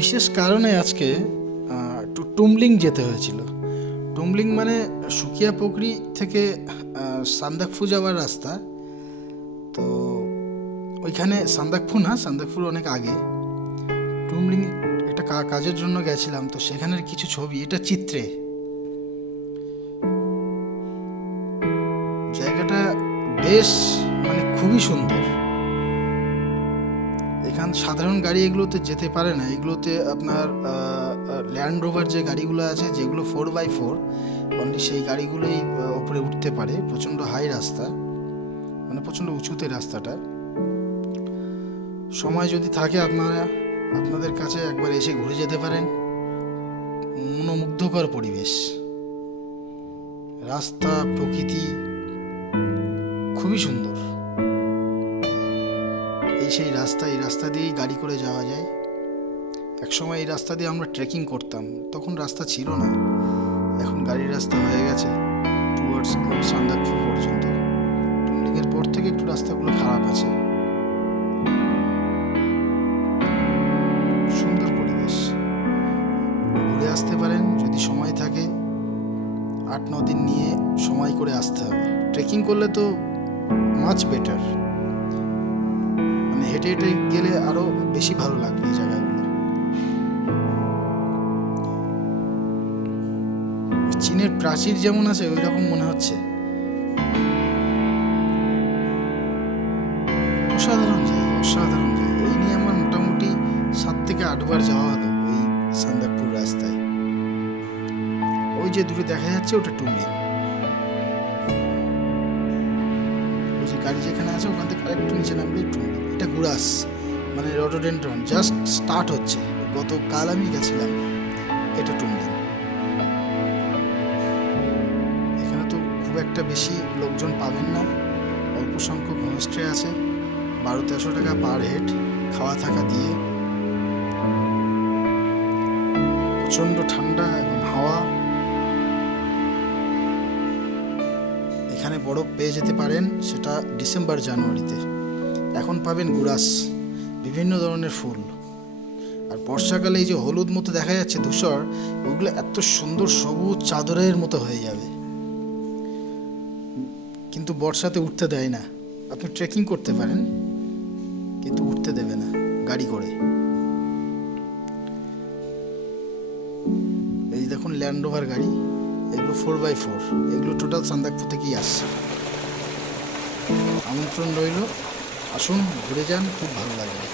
বিশেষ কারণে আজকে একটু টুমলিং যেতে হয়েছিল। টুমলিং মানে সুকিয়া পুকুরি থেকে সান্দাকফু যাওয়ার রাস্তা। তো ওইখানে সান্দাকফু না, সান্দাকফুর অনেক আগে টুমলিং একটা কাজের জন্য গেছিলাম। তো সেখানের কিছু ছবি, এটা চিত্রে। জায়গাটা বেশ মানে খুবই সুন্দর। এখান সাধারণ গাড়ি এগুলোতে যেতে পারে না। এগুলোতে আপনার ল্যান্ড রোভার যে গাড়িগুলো আছে, যেগুলো 4x4, অনলি সেই গাড়িগুলোই ওপরে উঠতে পারে। প্রচণ্ড হাই রাস্তা, মানে প্রচণ্ড উঁচুতে রাস্তাটা। সময় যদি থাকে আপনাদের কাছে একবার এসে ঘুরে যেতে পারেন। মনোমুগ্ধকর পরিবেশ, রাস্তা, প্রকৃতি খুবই সুন্দর। সেই রাস্তা, এই রাস্তা দিয়েই গাড়ি করে যাওয়া যায়। একসময় এই রাস্তা দিয়ে আমরা ট্রেকিং করতাম, তখন রাস্তা ছিল না। এখন গাড়ির রাস্তা হয়ে গেছে টুয়ার্ডস সান্দাকফু পর্যন্ত। টুমলিংয়ের পর থেকে একটু রাস্তাগুলো খারাপ আছে। সুন্দর পরিবেশ, ঘুরে আসতে পারেন যদি সময় থাকে। 8-9 দিন নিয়ে সময় করে আসতে হবে। ট্রেকিং করলে তো মাচ বেটার, মানে হেঁটে হেঁটে গেলে আরো বেশি ভালো লাগবে এই জায়গাগুলো। চীনের প্রাচীর যেমন আছে ওই রকম মনে হচ্ছে। অসাধারণ জায়গা, অসাধারণ জায়গা। এই নিয়ে আমার মোটামুটি 7 থেকে 8 বার যাওয়া হলো এই সান্দাকফু রাস্তায়। ওই যে দূরে দেখা যাচ্ছে ওটা টুমলিং। ওই যে গাড়ি যেখানে আছে ওখান থেকে আরেকটু নিচে নামলেই টুমলিং। এটা গুরাস, মানে রডোডেন্ড্রন জাস্ট স্টার্ট হচ্ছে। গতকাল আমি গেছিলাম। এটা টুমলিং। এখানে তো খুব একটা বেশি লোকজন পাবেন না, অল্প সংখ্যক হোমস্টে আছে। 1200-1300 টাকা পার হেড, খাওয়া থাকা দিয়ে। প্রচণ্ড ঠান্ডা এবং হাওয়া। এখানে বরফ পেয়ে যেতে পারেন, সেটা ডিসেম্বর জানুয়ারিতে। এখন পাবেন গুরাস, বিভিন্ন ধরনের ফুল। আর বর্ষাকালে এই যে হলুদ মতো দেখা যাচ্ছে ধূসর, ওগুলো এত সুন্দর সবুজ চাদরের মতো হয়ে যাবে। কিন্তু বর্ষাতে উঠতে দেয় না। আপনি ট্রেকিং করতে পারেন, কিন্তু উঠতে দেবে না গাড়ি করে। এই দেখুন ল্যান্ড রোভার গাড়ি, এগুলো 4x4, এগুলো টোটাল সান্দাকফু থেকেই আসছে। আমন্ত্রণ রইল, আসুন ঘুরে যান, খুব ভালো লাগবে।